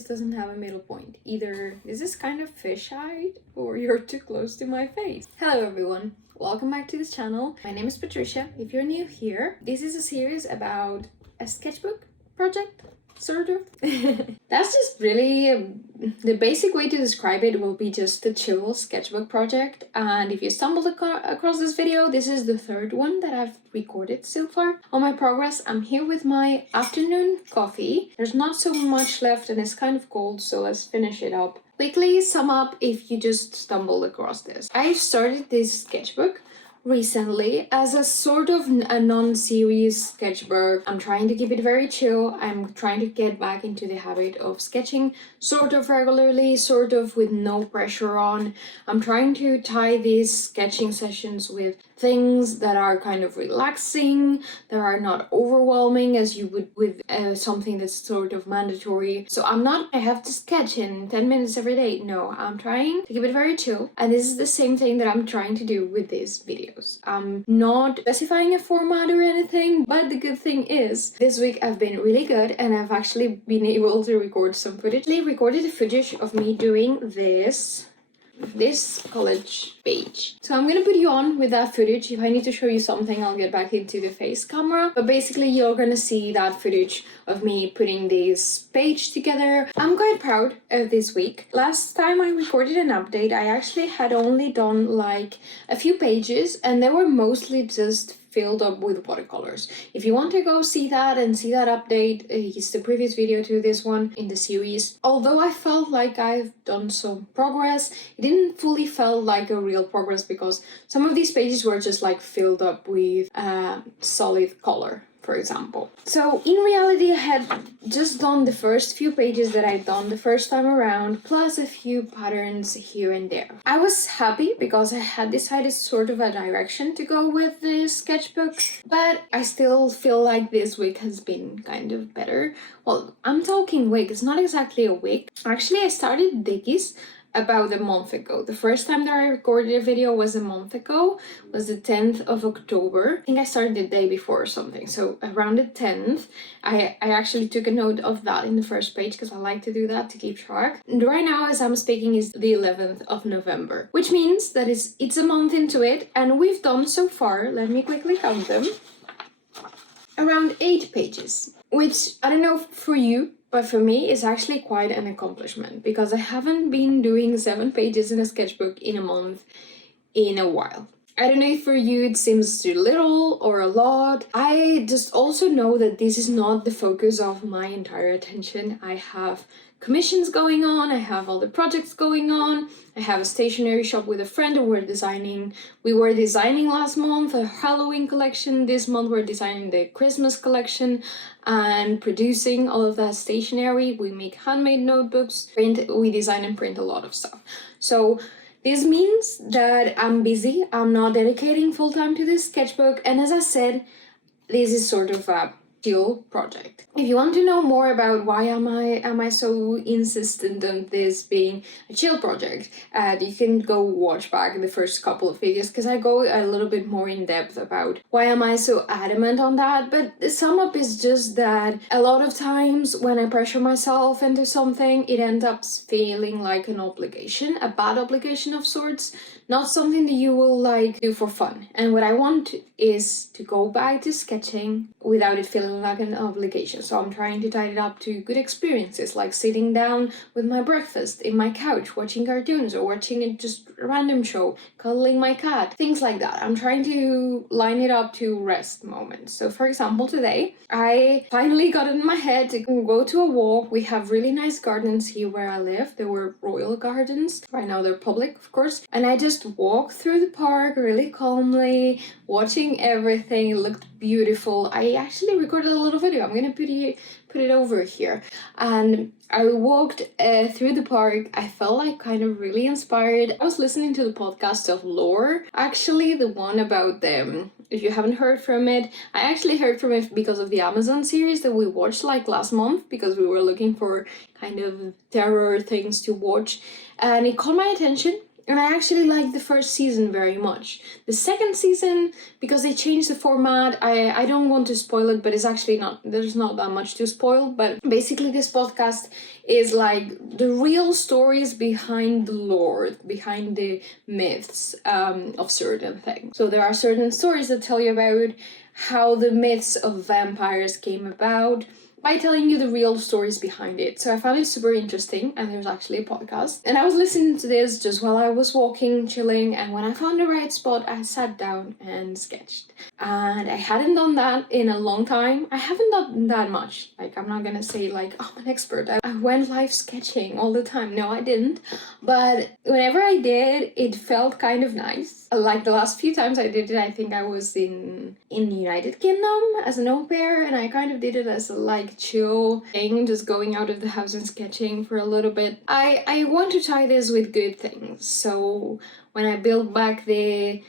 this doesn't have a middle point. Either this is kind of fish-eyed or you're too close to my face. Hello everyone, welcome back to this channel. My name is Patricia. If you're new here, this is a series about a sketchbook project, sort of. That's just really the basic way to describe it will be just a chill sketchbook project. And if you stumbled across this video, this is the third one that I've recorded so far. On my progress, I'm here with my afternoon coffee. There's not so much left and it's kind of cold, so let's finish it up. Quickly sum up if you just stumbled across this. I started this sketchbook recently as a sort of a non-serious sketchbook. I'm trying to keep it very chill. I'm trying to get back into the habit of sketching sort of regularly, sort of with no pressure on. I'm trying to tie these sketching sessions with things that are kind of relaxing, that are not overwhelming as you would with something that's sort of mandatory. So I have to sketch in 10 minutes every day. No, I'm trying to keep it very chill. And this is the same thing that I'm trying to do with these videos. I'm not specifying a format or anything, but the good thing is this week I've been really good and I've actually been able to record some footage. I recorded the footage of me doing this college page. So I'm gonna put you on with that footage. If I need to show you something, I'll get back into the face camera. But basically you're gonna see that footage of me putting this page together. I'm quite proud of this week. Last time I recorded an update, I actually had only done like a few pages and they were mostly just filled up with watercolors. If you want to go see that and see that update, it's the previous video to this one in the series. Although I felt like I've done some progress, it didn't fully felt like a real progress because some of these pages were just like filled up with solid color, for example. So in reality, I had just done the first few pages that I'd done the first time around, plus a few patterns here and there. I was happy because I had decided sort of a direction to go with this sketchbook, but I still feel like this week has been kind of better. Well, I'm talking week, it's not exactly a week. Actually, I started Dickies about a month ago. The first time that I recorded a video was a month ago, was the 10th of October. I think I started the day before or something. So around the 10th, I actually took a note of that in the first page because I like to do that to keep track. And right now, as I'm speaking, is the 11th of November, which means that it's a month into it and we've done so far, let me quickly count them, around 8 pages, which I don't know for you, but for me, it's actually quite an accomplishment because I haven't been doing 7 pages in a sketchbook in a month in a while. I don't know if for you it seems too little or a lot. I just also know that this is not the focus of my entire attention. I have commissions going on, I have other projects going on, I have a stationery shop with a friend and we were designing last month a Halloween collection. This month we're designing the Christmas collection and producing all of that stationery. We make handmade notebooks, we design and print a lot of stuff. So this means that I'm busy, I'm not dedicating full time to this sketchbook, and as I said, this is sort of a chill project. If you want to know more about why am I so insistent on this being a chill project, you can go watch back the first couple of videos because I go a little bit more in depth about why am I so adamant on that. But the sum up is just that a lot of times when I pressure myself into something, it ends up feeling like an obligation, a bad obligation of sorts, not something that you will like do for fun. And what I want is to go back to sketching without it feeling like an obligation. So I'm trying to tie it up to good experiences, like sitting down with my breakfast in my couch, watching cartoons or watching just a random show, cuddling my cat, things like that. I'm trying to line it up to rest moments. So for example, today, I finally got it in my head to go to a walk. We have really nice gardens here where I live. They were royal gardens. Right now they're public, of course. And I just walked through the park really calmly, watching everything. It looked beautiful. I actually recorded a little video. I'm gonna put it over here. And I walked through the park. I felt like kind of really inspired. I was listening to the podcast of Lore, actually the one about them. If you haven't heard from it, I actually heard from it because of the Amazon series that we watched like last month because we were looking for kind of terror things to watch, and it caught my attention. And I actually liked the first season very much. The second season, because they changed the format, I don't want to spoil it, but it's actually not, there's not that much to spoil. But basically this podcast is like the real stories behind the lore, behind the myths of certain things. So there are certain stories that tell you about how the myths of vampires came about, by telling you the real stories behind it. So I found it super interesting, and there's actually a podcast. And I was listening to this just while I was walking, chilling, and when I found the right spot, I sat down and sketched. And I hadn't done that in a long time. I haven't done that much. Like, I'm not gonna say like, oh, I'm an expert. I went live sketching all the time. No, I didn't. But whenever I did, it felt kind of nice. Like the last few times I did it, I think I was in the United Kingdom as an au pair, and I kind of did it as a like chill thing, just going out of the house and sketching for a little bit. I want to tie this with good things. So when I build back the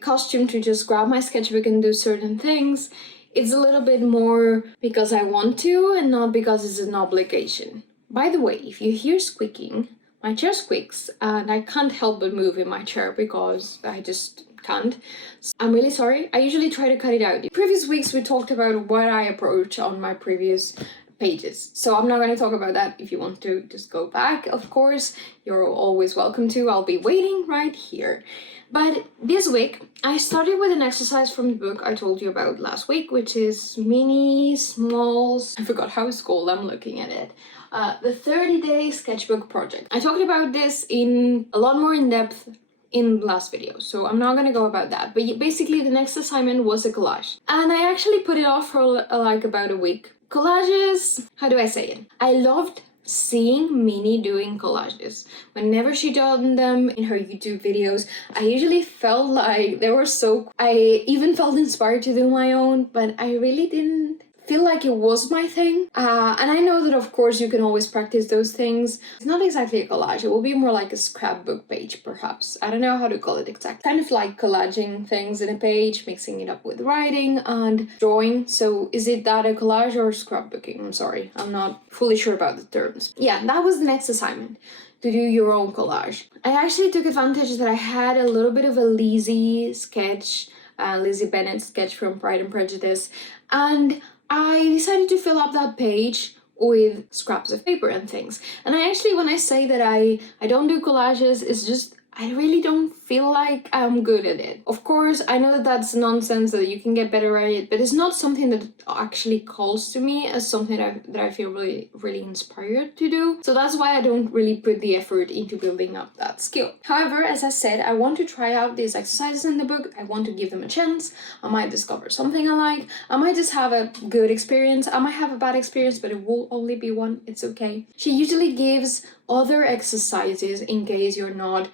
costume to just grab my sketchbook and do certain things, it's a little bit more because I want to and not because it's an obligation. By the way, if you hear squeaking, my chair squeaks and I can't help but move in my chair because I just can't. So I'm really sorry. I usually try to cut it out. In previous weeks we talked about what I approach on my previous pages, so I'm not going to talk about that. If you want to just go back, of course, you're always welcome to. I'll be waiting right here. But this week I started with an exercise from the book I told you about last week, which is Mini Smalls. I forgot how it's called. I'm looking at it. The 30-day sketchbook project. I talked about this in a lot more in depth in the last video, so I'm not gonna go about that. But basically the next assignment was a collage, and I actually put it off for like about a week. Collages, how do I say it? I loved seeing Minnie doing collages. Whenever she done them in her YouTube videos, I usually felt like they were so... I even felt inspired to do my own, but I really didn't feel like it was my thing. And I know that of course you can always practice those things. It's not exactly a collage, it will be more like a scrapbook page perhaps. I don't know how to call it exactly. Kind of like collaging things in a page, mixing it up with writing and drawing. So is it that a collage or scrapbooking? I'm sorry, I'm not fully sure about the terms. Yeah, that was the next assignment, to do your own collage. I actually took advantage that I had a little bit of a Lizzie sketch, Lizzie Bennet sketch from Pride and Prejudice, and I decided to fill up that page with scraps of paper and things. And I actually, when I say that I don't do collages, it's just I really don't feel like I'm good at it. Of course, I know that that's nonsense, that you can get better at it, but it's not something that actually calls to me as something that I feel really inspired to do. So that's why I don't really put the effort into building up that skill. However, as I said, I want to try out these exercises in the book. I want to give them a chance. I might discover something I like. I might just have a good experience. I might have a bad experience, but it will only be one. It's okay. She usually gives other exercises in case you're not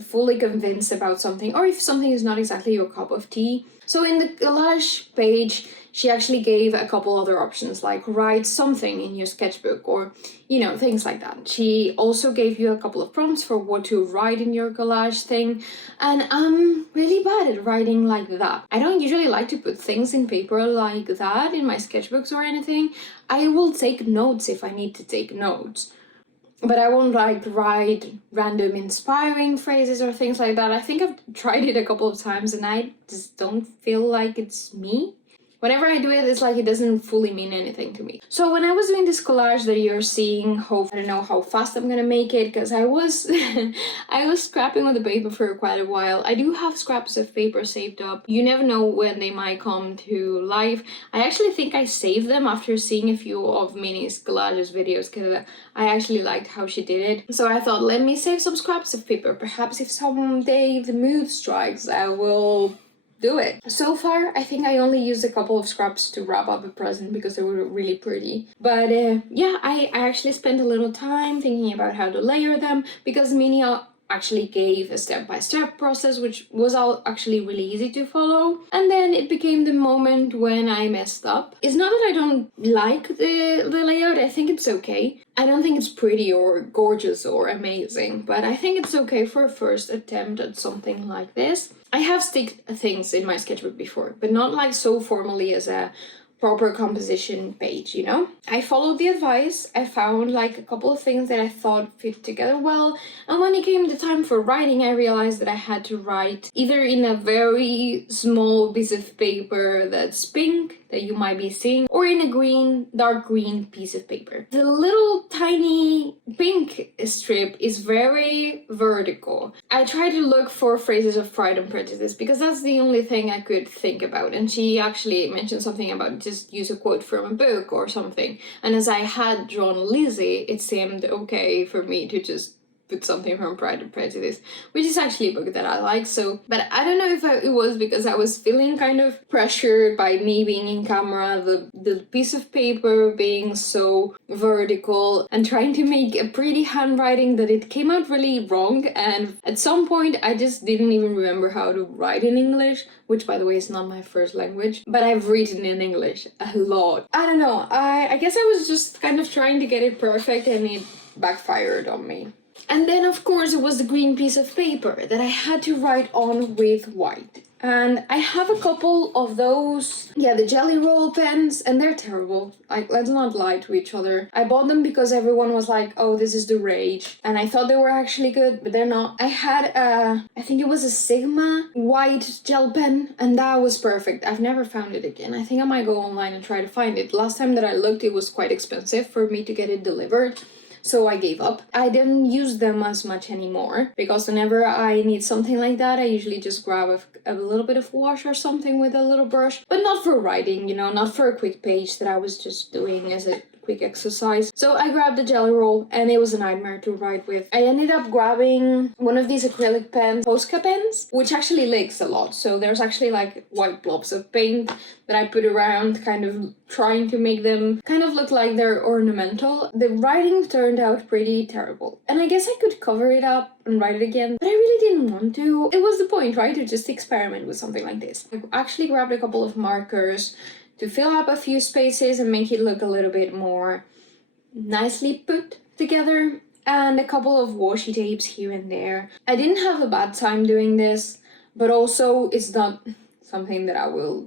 fully convinced about something, or if something is not exactly your cup of tea. So in the collage page, she actually gave a couple other options, like write something in your sketchbook, or things like that. She also gave you a couple of prompts for what to write in your collage thing, and I'm really bad at writing like that. I don't usually like to put things in paper like that in my sketchbooks or anything. I will take notes if I need to take notes, but I won't like write random inspiring phrases or things like that. I think I've tried it a couple of times and I just don't feel like it's me. Whenever I do it, it's like it doesn't fully mean anything to me. So when I was doing this collage that you're seeing, I don't know how fast I'm gonna make it, because I was I was scrapping with the paper for quite a while. I do have scraps of paper saved up. You never know when they might come to life. I actually think I saved them after seeing a few of Minnie's collages videos, because I actually liked how she did it. So I thought, let me save some scraps of paper. Perhaps if someday the mood strikes, I will do it. So far, I think I only used a couple of scraps to wrap up a present because they were really pretty. But yeah, I actually spent a little time thinking about how to layer them, because Minnie actually gave a step-by-step process, which was all actually really easy to follow. And then it became the moment when I messed up. It's not that I don't like the layout, I think it's okay. I don't think it's pretty or gorgeous or amazing, but I think it's okay for a first attempt at something like this. I have sticked things in my sketchbook before, but not like so formally as a proper composition page, you know? I followed the advice. I found like a couple of things that I thought fit together well. And when it came the time for writing, I realized that I had to write either in a very small piece of paper that's pink that you might be seeing, or in a green, dark green piece of paper. The little tiny pink strip is very vertical. I tried to look for phrases of Pride and Prejudice because that's the only thing I could think about. And she actually mentioned something about just use a quote from a book or something. And as I had drawn Lizzie, it seemed okay for me to just put something from Pride and Prejudice, which is actually a book that I like. So, but I don't know if it was because I was feeling kind of pressured by me being in camera, the piece of paper being so vertical and trying to make a pretty handwriting that it came out really wrong. And at some point, I just didn't even remember how to write in English, which by the way is not my first language, but I've written in English a lot. I don't know, I guess I was just kind of trying to get it perfect and it backfired on me. And then, of course, it was the green piece of paper that I had to write on with white. And I have a couple of those, the Jelly Roll pens, and they're terrible. Like, let's not lie to each other. I bought them because everyone was like, oh, this is the rage. And I thought they were actually good, but they're not. I had I think it was a Sigma white gel pen, and that was perfect. I've never found it again. I think I might go online and try to find it. Last time that I looked, it was quite expensive for me to get it delivered. So I gave up. I didn't use them as much anymore because whenever I need something like that, I usually just grab a little bit of wash or something with a little brush, but not for writing, you know, not for a quick page that I was just doing as a quick exercise. So I grabbed the Jelly Roll and it was a nightmare to write with. I ended up grabbing one of these acrylic pens, Posca pens, which actually leaks a lot. So there's actually like white blobs of paint that I put around, kind of trying to make them kind of look like they're ornamental. The writing turned out pretty terrible. And I guess I could cover it up and write it again, but I really didn't want to. It was the point, right? To just experiment with something like this. I actually grabbed a couple of markers to fill up a few spaces and make it look a little bit more nicely put together, and a couple of washi tapes here and there. I didn't have a bad time doing this, but also it's not something that I will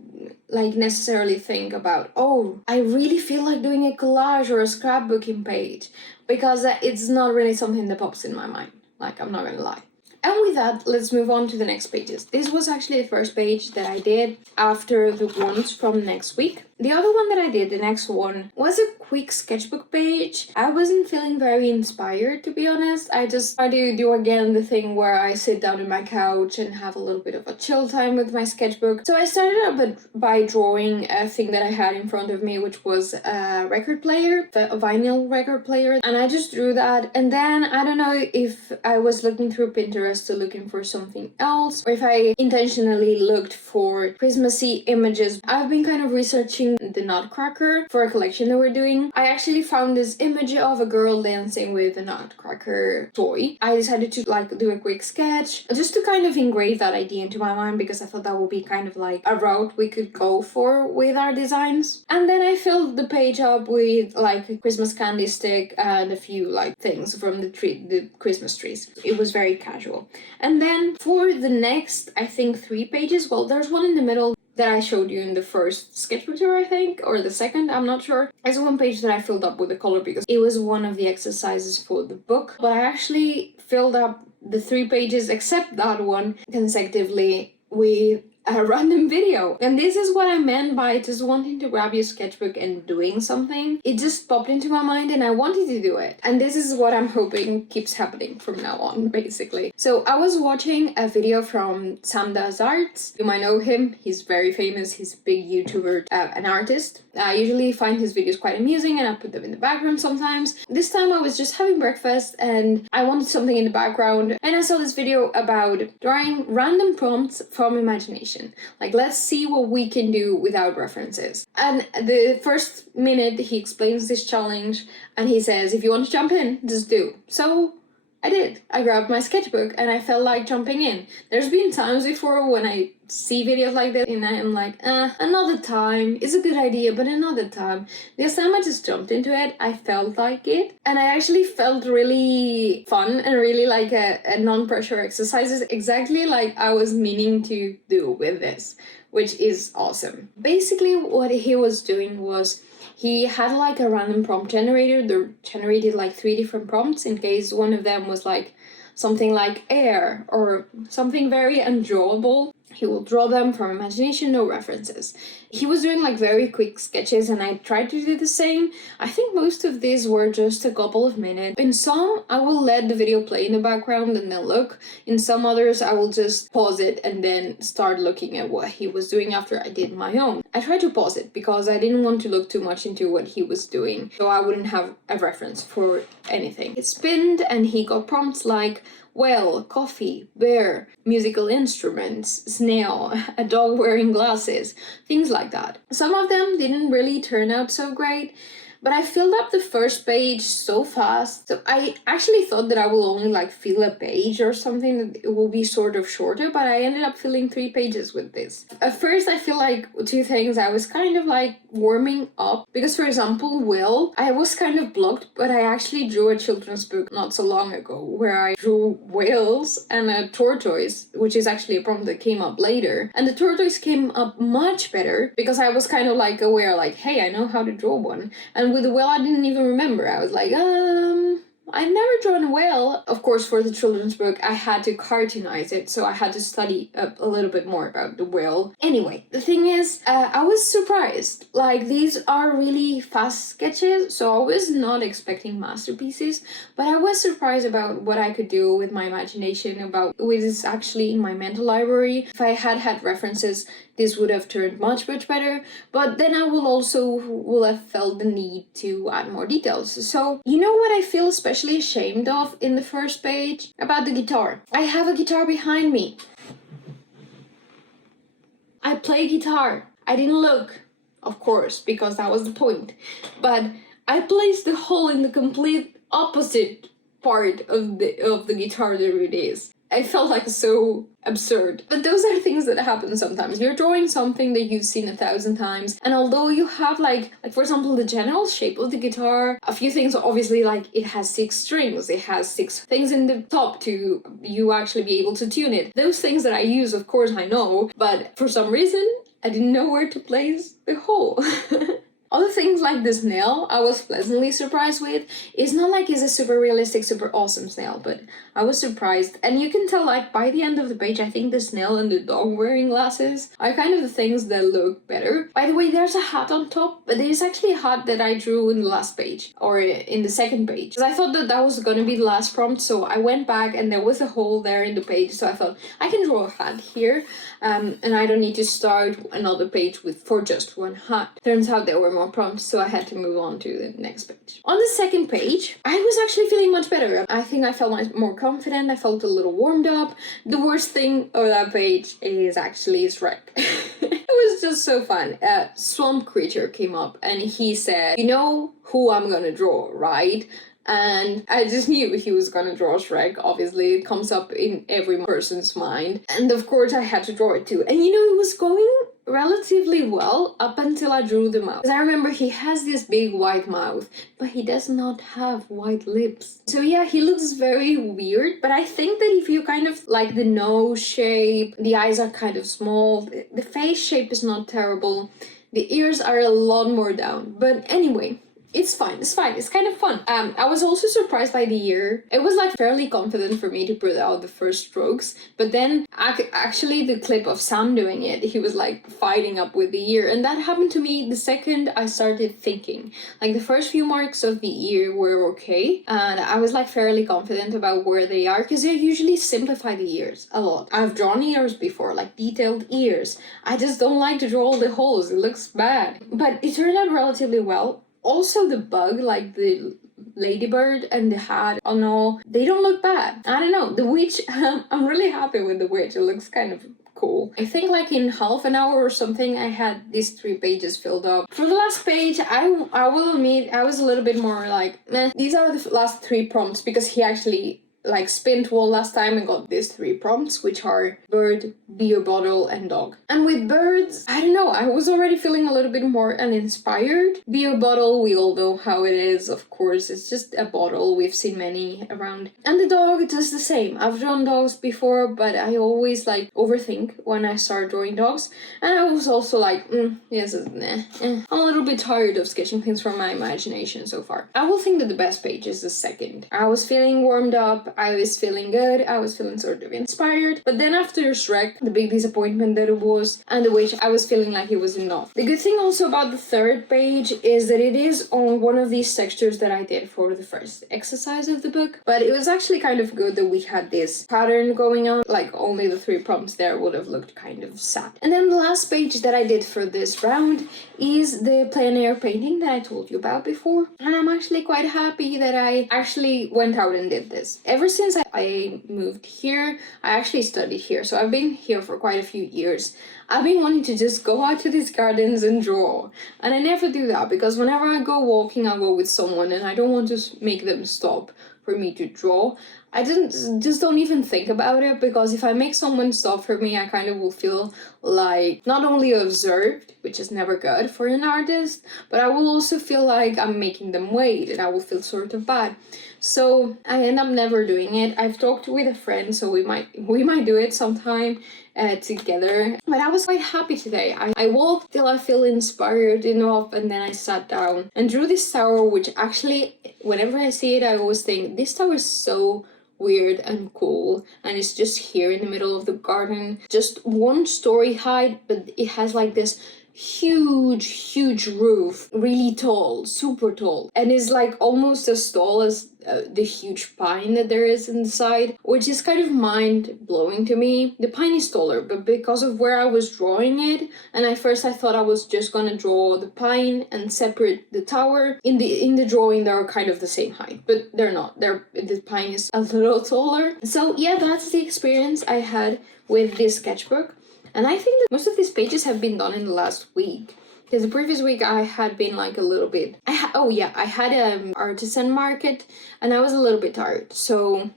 like necessarily think about, oh, I really feel like doing a collage or a scrapbooking page, because it's not really something that pops in my mind, like, I'm not gonna lie. And with that, let's move on to the next pages. This was actually the first page that I did after the ones from next week. The other one that I did, the next one, was a quick sketchbook page. I wasn't feeling very inspired, to be honest. I just tried to do again the thing where I sit down on my couch and have a little bit of a chill time with my sketchbook. So I started out by drawing a thing that I had in front of me, which was a record player, a vinyl record player. And I just drew that. And then I don't know if I was looking through Pinterest to looking for something else, or if I intentionally looked for Christmassy images. I've been kind of researching the Nutcracker for a collection that we're doing. I actually found this image of a girl dancing with a Nutcracker toy. I decided to like do a quick sketch just to kind of engrave that idea into my mind, because I thought that would be kind of like a route we could go for with our designs. And then I filled the page up with like a Christmas candy stick and a few like things from the Christmas trees. It was very casual. And then for the next, I think 3 pages, well, there's one in the middle that I showed you in the first sketchbook tour, I think, or the second, I'm not sure. There's one page that I filled up with the color because it was one of the exercises for the book, but I actually filled up the 3 pages except that one consecutively with a random video. And this is what I meant by just wanting to grab your sketchbook and doing something. It just popped into my mind and I wanted to do it. And this is what I'm hoping keeps happening from now on, basically. So I was watching a video from Sam Does Arts. You might know him. He's very famous. He's a big YouTuber, an artist. I usually find his videos quite amusing and I put them in the background sometimes. This time I was just having breakfast and I wanted something in the background, and I saw this video about drawing random prompts from imagination. Like, let's see what we can do without references. And the first minute he explains this challenge and he says, if you want to jump in, just do. So I did. I grabbed my sketchbook and I felt like jumping in. There's been times before when I see videos like this and I am like, another time. It's a good idea, but another time. This time I just jumped into it. I felt like it. And I actually felt really fun and really like a non-pressure exercises, exactly like I was meaning to do with this, which is awesome. Basically, what he was doing was he had like a random prompt generator that generated like 3 different prompts in case one of them was like something like air or something very undrawable. He will draw them from imagination, no references. He was doing like very quick sketches and I tried to do the same. I think most of these were just a couple of minutes. In some, I will let the video play in the background and then look. In some others, I will just pause it and then start looking at what he was doing after I did my own. I tried to pause it because I didn't want to look too much into what he was doing, so I wouldn't have a reference for anything. It spinned and he got prompts like well, coffee, bear, musical instruments, snail, a dog wearing glasses, things like that. Some of them didn't really turn out so great, but I filled up the first page so fast. So I actually thought that I will only like fill a page or something, that it will be sort of shorter, but I ended up filling 3 pages with this. At first, I feel like 2 things. I was kind of like warming up because, for example, Will, I was kind of blocked, but I actually drew a children's book not so long ago where I drew whales and a tortoise, which is actually a prompt that came up later. And the tortoise came up much better because I was kind of like aware, like, hey, I know how to draw one. And with the whale, I didn't even remember. I was like, I've never drawn a whale. Of course, for the children's book, I had to cartoonize it, so I had to study a little bit more about the whale. Anyway, the thing is, I was surprised. Like, these are really fast sketches, so I was not expecting masterpieces, but I was surprised about what I could do with my imagination, about what is actually in my mental library. If I had had references, this would have turned much better, but then I will have felt the need to add more details. So, you know what I feel especially ashamed of in the first page? About the guitar. I have a guitar behind me. I play guitar. I didn't look, of course, because that was the point. But I placed the hole in the complete opposite part of the guitar that it is. I felt like so absurd. But those are things that happen sometimes. You're drawing something that you've seen 1,000 times, and although you have like for example, the general shape of the guitar, a few things, obviously, like it has 6 strings, it has 6 things in the top to you actually be able to tune it. Those things that I use, of course, I know, but for some reason, I didn't know where to place the hole. Other things like the snail, I was pleasantly surprised with. It's not like it's a super realistic, super awesome snail, but I was surprised. And you can tell, like, by the end of the page, I think the snail and the dog wearing glasses are kind of the things that look better. By the way, there's a hat on top, but there's actually a hat that I drew in the last page, or in the second page. Because I thought that that was gonna be the last prompt, so I went back and there was a hole there in the page, so I thought, I can draw a hat here, and I don't need to start another page for just one hat. Turns out there were more prompts, so I had to move on to the next page. On the second page, I was actually feeling much better. I think I felt more confident, I felt a little warmed up. The worst thing of that page is actually Shrek. It was just so fun. A swamp creature came up and he said, you know who I'm gonna draw, right? And I just knew he was gonna draw Shrek. Obviously, it comes up in every person's mind. And of course, I had to draw it too. And you know, it was going relatively well up until I drew the mouth. Because I remember he has this big white mouth, but he does not have white lips. So yeah, he looks very weird, but I think that if you kind of like the nose shape, the eyes are kind of small, the face shape is not terrible, the ears are a lot more down. But anyway, it's fine, it's kind of fun. I was also surprised by the ear. It was like fairly confident for me to put out the first strokes, but then actually the clip of Sam doing it, he was like fighting up with the ear, and that happened to me the second I started thinking. Like the first few marks of the ear were okay, and I was like fairly confident about where they are, because they usually simplify the ears a lot. I've drawn ears before, like detailed ears. I just don't like to draw all the holes, it looks bad. But it turned out relatively well. Also the bug, like the ladybird and the hat and all, they don't look bad. I don't know, the witch, I'm really happy with the witch, it looks kind of cool. I think like in half an hour or something I had these 3 pages filled up. For the last page, I will admit I was a little bit more like, meh. These are the last 3 prompts because he actually like spent well last time and got these 3 prompts, which are bird, beer bottle, and dog. And with birds, I don't know, I was already feeling a little bit more uninspired. Beer bottle, we all know how it is, of course, it's just a bottle, we've seen many around. And the dog, it does the same. I've drawn dogs before, but I always like overthink when I start drawing dogs. And I was also like, yes, I'm a little bit tired of sketching things from my imagination so far. I will think that the best page is the second. I was feeling warmed up, I was feeling good, I was feeling sort of inspired, but then after Shrek, the big disappointment that it was, and the Witch, I was feeling like it was enough. The good thing also about the third page is that it is on one of these textures that I did for the first exercise of the book, but it was actually kind of good that we had this pattern going on, like only the 3 prompts there would have looked kind of sad. And then the last page that I did for this round is the plein air painting that I told you about before, and I'm actually quite happy that I actually went out and did this. Ever since I moved here, I actually studied here, so I've been here for quite a few years. I've been wanting to just go out to these gardens and draw, and I never do that because whenever I go walking, I go with someone and I don't want to make them stop for me to draw. I just don't even think about it, because if I make someone stop for me, I kind of will feel like not only observed, which is never good for an artist, but I will also feel like I'm making them wait and I will feel sort of bad. So I end up never doing it. I've talked with a friend, so we might do it sometime together. But I was quite happy today. I walked till I feel inspired enough, and then I sat down and drew this tower, which actually, whenever I see it, I always think this tower is so weird and cool, and it's just here in the middle of the garden, just 1 story height, but it has like this huge roof, really tall, super tall, and is like almost as tall as the huge pine that there is inside, which is kind of mind-blowing to me. The pine is taller, but because of where I was drawing it, and at first I thought I was just gonna draw the pine and separate the tower. In the drawing, they are kind of the same height, but they're not. The pine is a little taller. So yeah, that's the experience I had with this sketchbook. And I think that most of these pages have been done in the last week. Because the previous week I had been like a little bit... I had an artisan market and I was a little bit tired. So,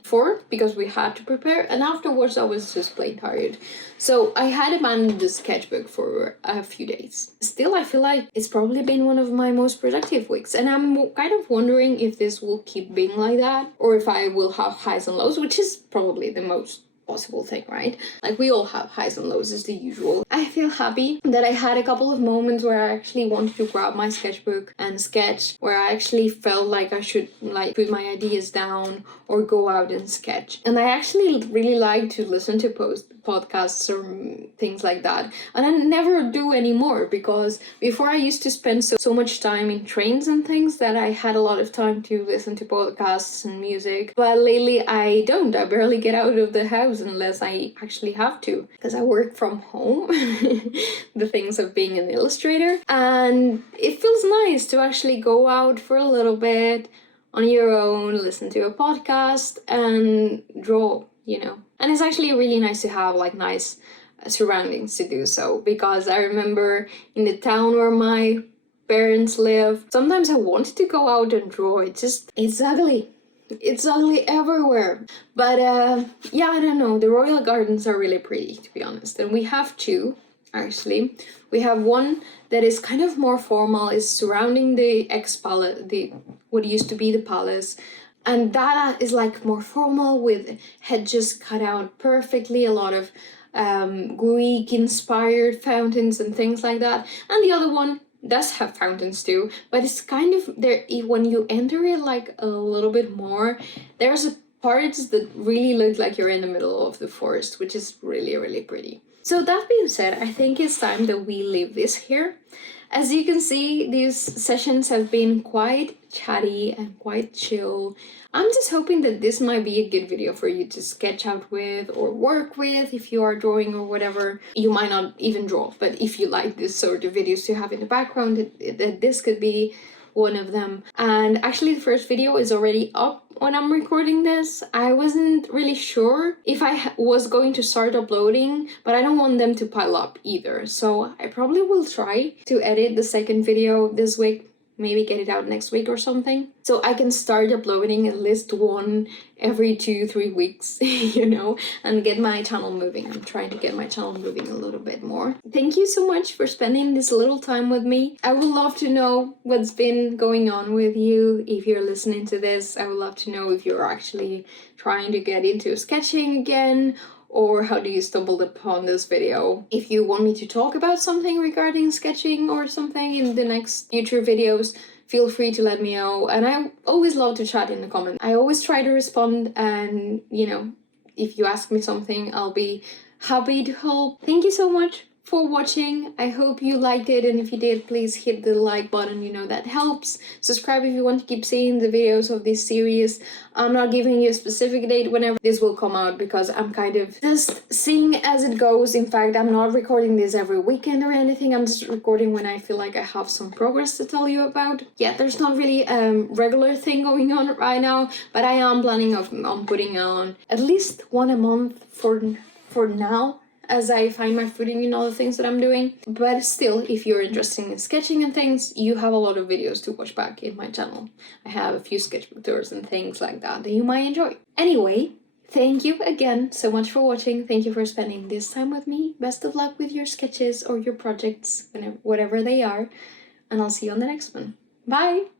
because we had to prepare, and afterwards I was just plain tired. So I had abandoned the sketchbook for a few days. Still, I feel like it's probably been one of my most productive weeks. And I'm kind of wondering if this will keep being like that, or if I will have highs and lows, which is probably the most possible thing, right? Like, we all have highs and lows, is the usual. I feel happy that I had a couple of moments where I actually wanted to grab my sketchbook and sketch, where I actually felt like I should like put my ideas down or go out and sketch. And I actually really like to listen to podcasts or things like that, and I never do anymore, because before I used to spend so much time in trains and things that I had a lot of time to listen to podcasts and music, but lately I barely get out of the house unless I actually have to, because I work from home. The things of being an illustrator, and it feels nice to actually go out for a little bit on your own, listen to a podcast and draw, you know. And it's actually really nice to have like nice surroundings to do so, because I remember in the town where my parents live, sometimes I wanted to go out and draw. It's ugly. It's ugly everywhere. But yeah, I don't know. The royal gardens are really pretty, to be honest. And we have 2, actually. We have one that is kind of more formal, is surrounding the ex-palace, what used to be the palace. And that is like more formal, with hedges cut out perfectly, a lot of Greek-inspired fountains and things like that. And the other one does have fountains too, but it's kind of there, when you enter it like a little bit more, there's parts that really look like you're in the middle of the forest, which is really, really pretty. So that being said, I think it's time that we leave this here. As you can see, these sessions have been quite chatty and quite chill. I'm just hoping that this might be a good video for you to sketch out with or work with if you are drawing or whatever. You might not even draw, but if you like this sort of videos to have in the background, that this could be one of them. And actually the first video is already up when I'm recording this. I wasn't really sure if I was going to start uploading, but I don't want them to pile up either. So I probably will try to edit the second video this week. maybe get it out next week or something, so I can start uploading at least one every 2-3 weeks, you know, and get my channel moving. I'm trying to get my channel moving a little bit more. Thank you so much for spending this little time with me. I would love to know what's been going on with you. If you're listening to this, I would love to know if you're actually trying to get into sketching again, or how do you stumble upon this video. If you want me to talk about something regarding sketching or something in the next future videos, feel free to let me know. And I always love to chat in the comments. I always try to respond, and you know, if you ask me something, I'll be happy to help. Thank you so much for watching. I hope you liked it, and if you did, please hit the like button, you know, that helps. Subscribe if you want to keep seeing the videos of this series. I'm not giving you a specific date whenever this will come out, because I'm kind of just seeing as it goes. In fact, I'm not recording this every weekend or anything. I'm just recording when I feel like I have some progress to tell you about. Yeah, there's not really a regular thing going on right now, but I am planning on putting on at least one a month for now, as I find my footing in all the things that I'm doing. But still, if you're interested in sketching and things, you have a lot of videos to watch back in my channel. I have a few sketchbook tours and things like that you might enjoy. Anyway, thank you again so much for watching. Thank you for spending this time with me. Best of luck with your sketches or your projects, whatever they are. And I'll see you on the next one. Bye!